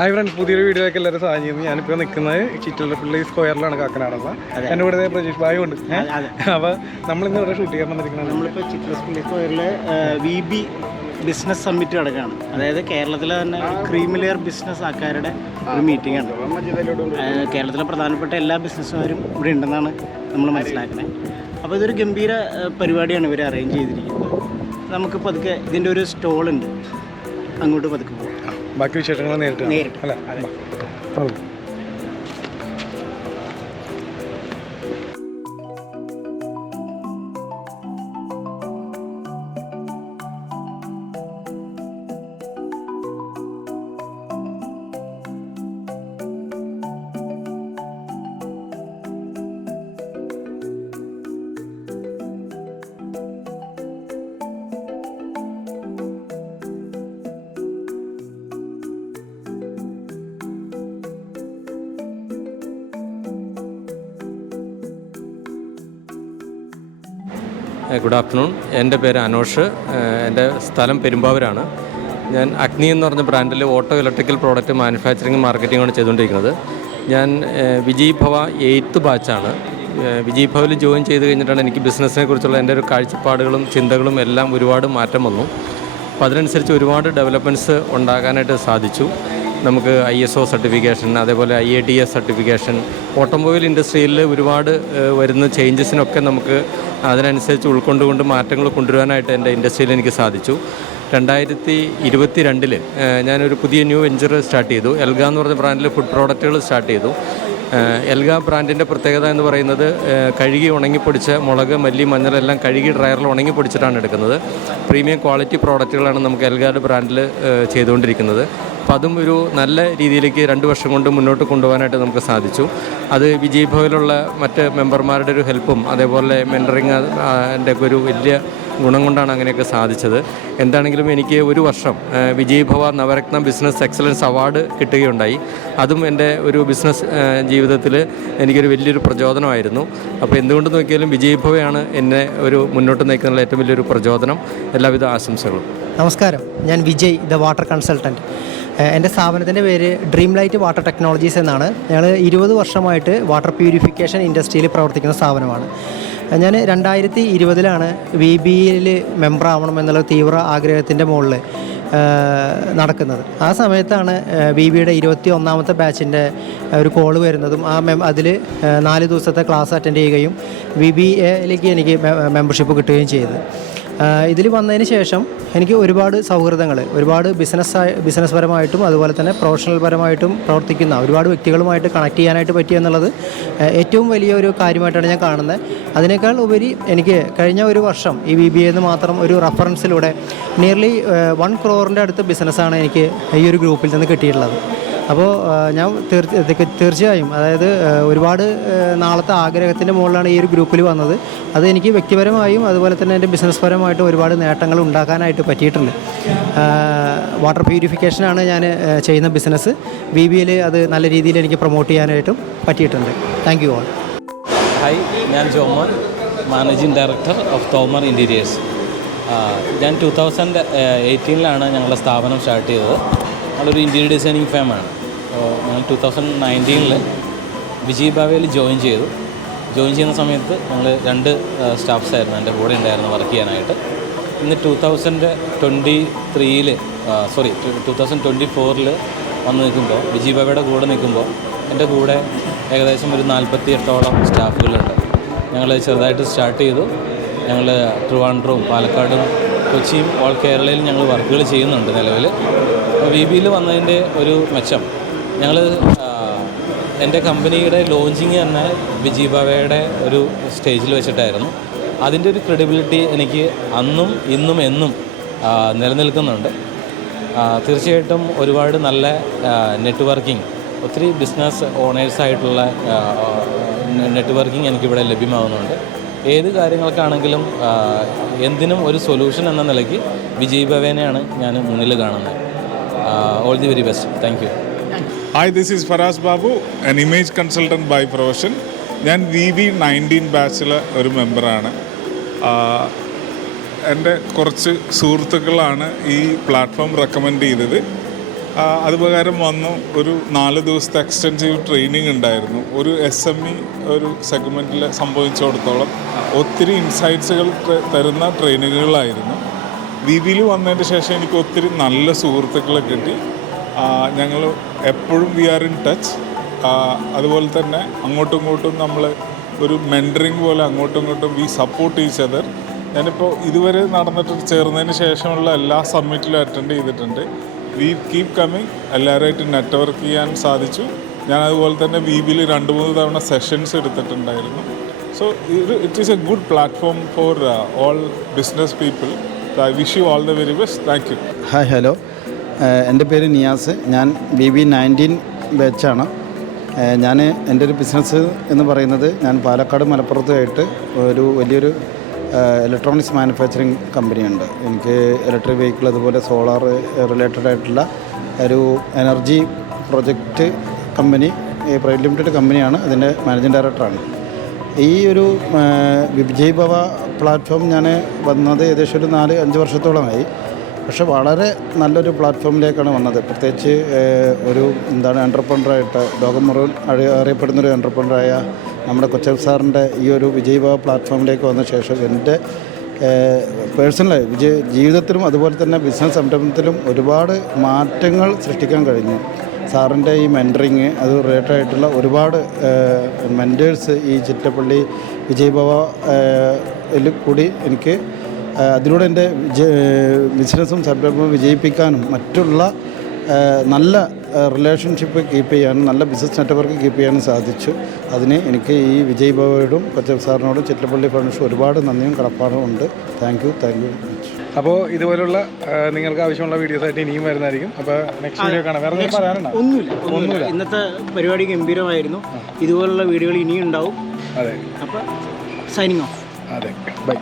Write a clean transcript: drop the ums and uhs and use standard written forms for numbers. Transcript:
Hi friends, പുതിയൊരു വീഡിയോയിലേക്ക് എല്ലാവരും സ്വാഗതം ചെയ്യുന്നു. ഞാനിപ്പോൾ നിൽക്കുന്നത് ചിറ്റലപ്പള്ളി സ്ക്വയറിലാണ്, കാക്കനാടുള്ള. എൻ്റെ കൂടെ പ്രജീഷ് ഭായി ഉണ്ട്. അപ്പോൾ നമ്മളിന്ന് ഇവിടെ ഷൂട്ട് ചെയ്യാൻ വന്നിരിക്കുന്നത് നമ്മളിപ്പോൾ ചിറ്റലപ്പള്ളി സ്ക്വയറിൽ VB ബിസിനസ് സമ്മിറ്റ് നടക്കുകയാണ്. അതായത് കേരളത്തിലെ തന്നെ ക്രീം ലെയർ ബിസിനസ് ആൾക്കാരുടെ ഒരു മീറ്റിംഗാണ്. കേരളത്തിലെ പ്രധാനപ്പെട്ട എല്ലാ ബിസിനസ്സുകാരും ഇവിടെ ഉണ്ടെന്നാണ് നമ്മൾ മനസ്സിലാക്കുന്നത്. അപ്പോൾ ഇതൊരു ഗംഭീര പരിപാടിയാണ് ഇവർ അറേഞ്ച് ചെയ്തിരിക്കുന്നത്. നമുക്ക് പതുക്കെ ഇതിൻ്റെ ഒരു സ്റ്റോളുണ്ട്, അങ്ങോട്ട് പതുക്കെ പോകും. ബാക്കി വിശേഷങ്ങൾ നേരിട്ട് അല്ലേ? Good afternoon. എൻ്റെ പേര് അനോഷ്. എൻ്റെ സ്ഥലം പെരുമ്പാവൂരാണ്. ഞാൻ അഗ്നി എന്ന് പറഞ്ഞ ബ്രാൻഡിൽ ഓട്ടോ ഇലക്ട്രിക്കൽ പ്രോഡക്റ്റ് മാനുഫാക്ചറിങ് മാർക്കറ്റിംഗാണ് ചെയ്തുകൊണ്ടിരിക്കുന്നത്. ഞാൻ വിജയ് ഭവ 8th ബാച്ചാണ്. വിജയ് ഭവയിൽ ജോയിൻ ചെയ്ത് കഴിഞ്ഞിട്ടാണ് എനിക്ക് ബിസിനസ്സിനെ കുറിച്ചുള്ള എൻ്റെ ഒരു കാഴ്ചപ്പാടുകളും ചിന്തകളും എല്ലാം ഒരുപാട് മാറ്റം വന്നു. അപ്പോൾ അതിനനുസരിച്ച് ഒരുപാട് ഡെവലപ്മെൻറ്റ്സ് ഉണ്ടാകാനായിട്ട് സാധിച്ചു. നമുക്ക് ISO സർട്ടിഫിക്കേഷൻ, അതേപോലെ IATS സർട്ടിഫിക്കേഷൻ, ഓട്ടോമൊബൈൽ ഇൻഡസ്ട്രിയിൽ ഒരുപാട് വരുന്ന ചേഞ്ചസിനൊക്കെ നമുക്ക് അതിനനുസരിച്ച് ഉൾക്കൊണ്ടുകൊണ്ട് മാറ്റങ്ങൾ കൊണ്ടുവരാനായിട്ട് എൻ്റെ ഇൻഡസ്ട്രിയിൽ എനിക്ക് സാധിച്ചു. 2022 ഞാനൊരു പുതിയ ന്യൂ വെഞ്ചർ സ്റ്റാർട്ട് ചെയ്തു. എൽഗ എന്ന് പറഞ്ഞ ബ്രാൻഡിൽ ഫുഡ് പ്രോഡക്റ്റുകൾ സ്റ്റാർട്ട് ചെയ്തു. എൽഗ ബ്രാൻഡിൻ്റെ പ്രത്യേകത എന്ന് പറയുന്നത് കഴുകി ഉണങ്ങിപ്പൊടിച്ച മുളക്, മല്ലി, മഞ്ഞളെല്ലാം കഴുകി ഡ്രയറിൽ ഉണങ്ങിപ്പൊടിച്ചിട്ടാണ് എടുക്കുന്നത്. പ്രീമിയം ക്വാളിറ്റി പ്രോഡക്റ്റുകളാണ് നമുക്ക് എൽഗയുടെ ബ്രാൻഡിൽ ചെയ്തുകൊണ്ടിരിക്കുന്നത്. അപ്പോൾ അതും ഒരു നല്ല രീതിയിലേക്ക് 2 വർഷം കൊണ്ട് മുന്നോട്ട് കൊണ്ടുപോകാനായിട്ട് നമുക്ക് സാധിച്ചു. അത് വിജയ് ഭവയിലുള്ള മറ്റ് മെമ്പർമാരുടെ ഒരു ഹെൽപ്പും അതേപോലെ മെൻറ്ററിങ് എൻ്റെ ഒക്കെ ഒരു വലിയ ഗുണം കൊണ്ടാണ് അങ്ങനെയൊക്കെ സാധിച്ചത്. എന്താണെങ്കിലും എനിക്ക് ഒരു വർഷം വിജയ് ഭവ നവരത്ന ബിസിനസ് എക്സലൻസ് അവാർഡ് കിട്ടുകയുണ്ടായി. അതും എൻ്റെ ഒരു ബിസിനസ് ജീവിതത്തിൽ എനിക്കൊരു വലിയൊരു പ്രചോദനമായിരുന്നു. അപ്പോൾ എന്തുകൊണ്ട് നോക്കിയാലും വിജയ് ഭവയാണ് എന്നെ ഒരു മുന്നോട്ട് നയിക്കാനുള്ള ഏറ്റവും വലിയൊരു പ്രചോദനം. എല്ലാവിധ ആശംസകളും. നമസ്കാരം, ഞാൻ വിജയ്, ദ വാട്ടർ കൺസൾട്ടൻറ്റ്. എൻ്റെ സ്ഥാപനത്തിൻ്റെ പേര് ഡ്രീം ലൈറ്റ് വാട്ടർ ടെക്നോളജീസ് എന്നാണ്. ഞങ്ങൾ 20 വർഷമായിട്ട് വാട്ടർ പ്യൂരിഫിക്കേഷൻ ഇൻഡസ്ട്രിയിൽ പ്രവർത്തിക്കുന്ന സ്ഥാപനമാണ്. ഞാൻ 2020 VBയിൽ മെമ്പർ ആവണം എന്നുള്ള തീവ്ര ആഗ്രഹത്തിൻ്റെ മുകളിൽ നടക്കുന്നത്. ആ സമയത്താണ് VBയുടെ 21ാമത്തെ ബാച്ചിൻ്റെ ഒരു കോള് വരുന്നതും അതിൽ 4 ദിവസത്തെ ക്ലാസ് അറ്റൻഡ് ചെയ്യുകയും VBAയിലേക്ക് എനിക്ക് മെമ്പർഷിപ്പ് കിട്ടുകയും ചെയ്തത്. ഇതിൽ വന്നതിന് ശേഷം എനിക്ക് ഒരുപാട് സൗഹൃദങ്ങൾ, ഒരുപാട് ബിസിനസ് പരമായിട്ടും അതുപോലെ തന്നെ പ്രൊഫഷണൽ പരമായിട്ടും പ്രവർത്തിക്കുന്ന ഒരുപാട് വ്യക്തികളുമായിട്ട് കണക്ട് ചെയ്യാനായിട്ട് പറ്റി എന്നുള്ളത് ഏറ്റവും വലിയൊരു കാര്യമായിട്ടാണ് ഞാൻ കാണുന്നത്. അതിനേക്കാൾ ഉപരി എനിക്ക് കഴിഞ്ഞ ഒരു വർഷം ഈ VBAന്ന് മാത്രം ഒരു റെഫറൻസിലൂടെ നിയർലി 1 crore അടുത്ത് ബിസിനസ്സാണ് എനിക്ക് ഈ ഒരു ഗ്രൂപ്പിൽ നിന്ന് കിട്ടിയിട്ടുള്ളത്. അപ്പോൾ ഞാൻ തീർച്ചയായും അതായത് ഒരുപാട് നാളത്തെ ആഗ്രഹത്തിൻ്റെ മുകളിലാണ് ഈ ഒരു ഗ്രൂപ്പിൽ വന്നത്. അത് എനിക്ക് വ്യക്തിപരമായും അതുപോലെ തന്നെ എൻ്റെ ബിസിനസ് പരമായിട്ടും ഒരുപാട് നേട്ടങ്ങൾ ഉണ്ടാക്കാനായിട്ട് പറ്റിയിട്ടുണ്ട്. വാട്ടർ പ്യൂരിഫിക്കേഷനാണ് ഞാൻ ചെയ്യുന്ന ബിസിനസ്. VBയിൽ അത് നല്ല രീതിയിൽ എനിക്ക് പ്രൊമോട്ട് ചെയ്യാനായിട്ടും പറ്റിയിട്ടുണ്ട്. Thank you all. ഹായ്, ഞാൻ Jomon, managing director of Tomar interiors. ഞാൻ 2018 ഞങ്ങളുടെ സ്ഥാപനം സ്റ്റാർട്ട് ചെയ്തത്. ഞങ്ങളൊരു ഇൻറ്റീരിയർ ഡിസൈനിങ് ഫേമാണ്. ഞങ്ങൾ 2019 വിജയ് ഭവയിൽ ജോയിൻ ചെയ്യുന്ന സമയത്ത് ഞങ്ങൾ 2 സ്റ്റാഫ്സ് ആയിരുന്നു എൻ്റെ കൂടെ ഉണ്ടായിരുന്നു വർക്ക് ചെയ്യാനായിട്ട്. ഇന്ന് 2024 വന്ന് നിൽക്കുമ്പോൾ വിജയ് ഭവയുടെ കൂടെ നിൽക്കുമ്പോൾ എൻ്റെ കൂടെ ഏകദേശം ഒരു 48ഓളം സ്റ്റാഫുകളുണ്ട്. ഞങ്ങൾ ചെറുതായിട്ട് സ്റ്റാർട്ട് ചെയ്തു. ഞങ്ങൾ ട്രിവാൻഡ്രവും പാലക്കാടും കൊച്ചിയും ഓൾ കേരളയിലും ഞങ്ങൾ വർക്കുകൾ ചെയ്യുന്നുണ്ട് നിലവിൽ. VBയിൽ വന്നതിൻ്റെ ഒരു മെച്ചം, ഞങ്ങൾ എൻ്റെ കമ്പനിയുടെ ലോഞ്ചിങ് തന്നെ വിജയ് ഭവയുടെ ഒരു സ്റ്റേജിൽ വെച്ചിട്ടായിരുന്നു. അതിൻ്റെ ഒരു ക്രെഡിബിലിറ്റി എനിക്ക് അന്നും ഇന്നും എന്നും നിലനിൽക്കുന്നുണ്ട്. തീർച്ചയായിട്ടും ഒരുപാട് നല്ല നെറ്റ്വർക്കിംഗ്, ഒത്തിരി ബിസിനസ് ഓണേഴ്സായിട്ടുള്ള നെറ്റ്വർക്കിംഗ് എനിക്കിവിടെ ലഭ്യമാകുന്നുണ്ട്. ഏത് കാര്യങ്ങൾക്കാണെങ്കിലും എന്തിനും ഒരു സൊല്യൂഷൻ എന്ന നിലയ്ക്ക് വിജയ് ഭവനെയാണ് ഞാൻ മുന്നിൽ കാണുന്നത്. All the very best. Thank you. Hi, this is Faraz Babu, an image consultant by profession. ഞാൻ VB19 ബാച്ചിലെ ഒരു മെമ്പറാണ്. എൻ്റെ കുറച്ച് സുഹൃത്തുക്കളാണ് ഈ പ്ലാറ്റ്ഫോം റെക്കമെൻഡ് ചെയ്തത്. അതുപ്രകാരം വന്നു. ഒരു 4 ദിവസത്തെ എക്സ്റ്റെൻസീവ് ട്രെയിനിങ് ഉണ്ടായിരുന്നു. ഒരു SME ഒരു സെഗ്മെൻറ്റിൽ സംഭവിച്ചിടത്തോളം ഒത്തിരി ഇൻസൈറ്റ്സുകൾ തരുന്ന ട്രെയിനിങ്ങുകളായിരുന്നു. VBയിൽ വന്നതിന് ശേഷം എനിക്ക് ഒത്തിരി നല്ല സുഹൃത്തുക്കളെ കിട്ടി. ഞങ്ങൾ എപ്പോഴും വി ആർ ഇൻ ടച്ച്. അതുപോലെ തന്നെ അങ്ങോട്ടും ഇങ്ങോട്ടും നമ്മൾ ഒരു മെൻറ്ററിങ് പോലെ അങ്ങോട്ടും ഇങ്ങോട്ടും വി സപ്പോർട്ട് ഈച്ച് അതർ. ഞാനിപ്പോൾ ഇതുവരെ നടന്നിട്ട് ചേർന്നതിന് ശേഷമുള്ള എല്ലാ സമ്മിറ്റിലും അറ്റൻഡ് ചെയ്തിട്ടുണ്ട്. We keep coming. എല്ലാവരുമായിട്ട് നെറ്റ്വർക്ക് ചെയ്യാൻ സാധിച്ചു. ഞാൻ അതുപോലെ തന്നെ VBയിൽ 2-3 തവണ സെഷൻസ് എടുത്തിട്ടുണ്ടായിരുന്നു. So it is A good platform for all business people. I wish you all the very best. Thank you. Hi, hello. എൻ്റെ പേര് നിയാസ്. ഞാൻ BB19 ബാച്ചാണ്. എൻ്റെ ഒരു ബിസിനസ് എന്ന് പറയുന്നത്, ഞാൻ പാലക്കാട് മലപ്പുറത്തുമായിട്ട് ഒരു വലിയൊരു ഇലക്ട്രോണിക്സ് മാനുഫാക്ചറിങ് കമ്പനിയുണ്ട്. എനിക്ക് ഇലക്ട്രിക് വെഹിക്കിൾ അതുപോലെ സോളാർ റിലേറ്റഡ് ആയിട്ടുള്ള ഒരു energy project company, private limited കമ്പനിയാണ്. അതിൻ്റെ മാനേജിങ് ഡയറക്ടറാണ്. ഈ ഒരു വിജയ് ഭവ പ്ലാറ്റ്ഫോം ഞാൻ വന്നത് ഏകദേശം ഒരു 4-5 വർഷത്തോളമായി. പക്ഷെ വളരെ നല്ലൊരു പ്ലാറ്റ്ഫോമിലേക്കാണ് വന്നത്. പ്രത്യേകിച്ച് ഒരു എൻ്റർപ്രനറായിട്ട് ലോകം മുഴുവൻ അറിയപ്പെടുന്നൊരു എൻ്റർപ്രനറായ നമ്മുടെ കൊച്ചൽ സാറിൻ്റെ ഈ ഒരു വിജയ് ഭവ പ്ലാറ്റ്ഫോമിലേക്ക് വന്ന ശേഷം എൻ്റെ പേഴ്സണലായി ജീവിതത്തിലും അതുപോലെ തന്നെ ബിസിനസ് സംരംഭത്തിലും ഒരുപാട് മാറ്റങ്ങൾ സൃഷ്ടിക്കാൻ കഴിഞ്ഞു. സാറിൻ്റെ ഈ മെൻറ്ററിങ് അത് റിലേറ്റഡ് ആയിട്ടുള്ള ഒരുപാട് മെൻറ്റേഴ്സ് ഈ ചിറ്റപ്പള്ളി വിജയ് ഭവയിൽ കൂടി എനിക്ക് അതിലൂടെ എൻ്റെ ബിസിനസ്സും സംരംഭവും വിജയിപ്പിക്കാനും മറ്റുള്ള നല്ല റിലേഷൻഷിപ്പ് കീപ്പ് ചെയ്യാനും നല്ല ബിസിനസ് നെറ്റ്വർക്ക് കീപ്പ് ചെയ്യാനും സാധിച്ചു. അതിന് എനിക്ക് ഈ വിജയ് ഭവയോടും കൊച്ചൽ സാറിനോടും ചിറ്റപ്പള്ളി ഫൗണ്ടേഷൻ ഒരുപാട് നന്ദിയും കടപ്പാടും ഉണ്ട്. Thank you much. അപ്പോൾ ഇതുപോലുള്ള നിങ്ങൾക്ക് ആവശ്യമുള്ള വീഡിയോസ് ആയിട്ട് ഇനിയും വരുന്നതായിരിക്കും. അപ്പോൾ നെക്സ്റ്റ് വീഡിയോ കാണാം. വേറെ എന്തെങ്കിലും പറയാനുണ്ടോ? ഒന്നുമില്ല. ഇന്നത്തെ പരിപാടി ഗംഭീരമായിരുന്നു. ഇതുപോലുള്ള വീഡിയോകൾ ഇനിയും ഉണ്ടാവും. അതെ. അപ്പോൾ സൈനിങ് ഓഫ്. അതെ, ബൈ.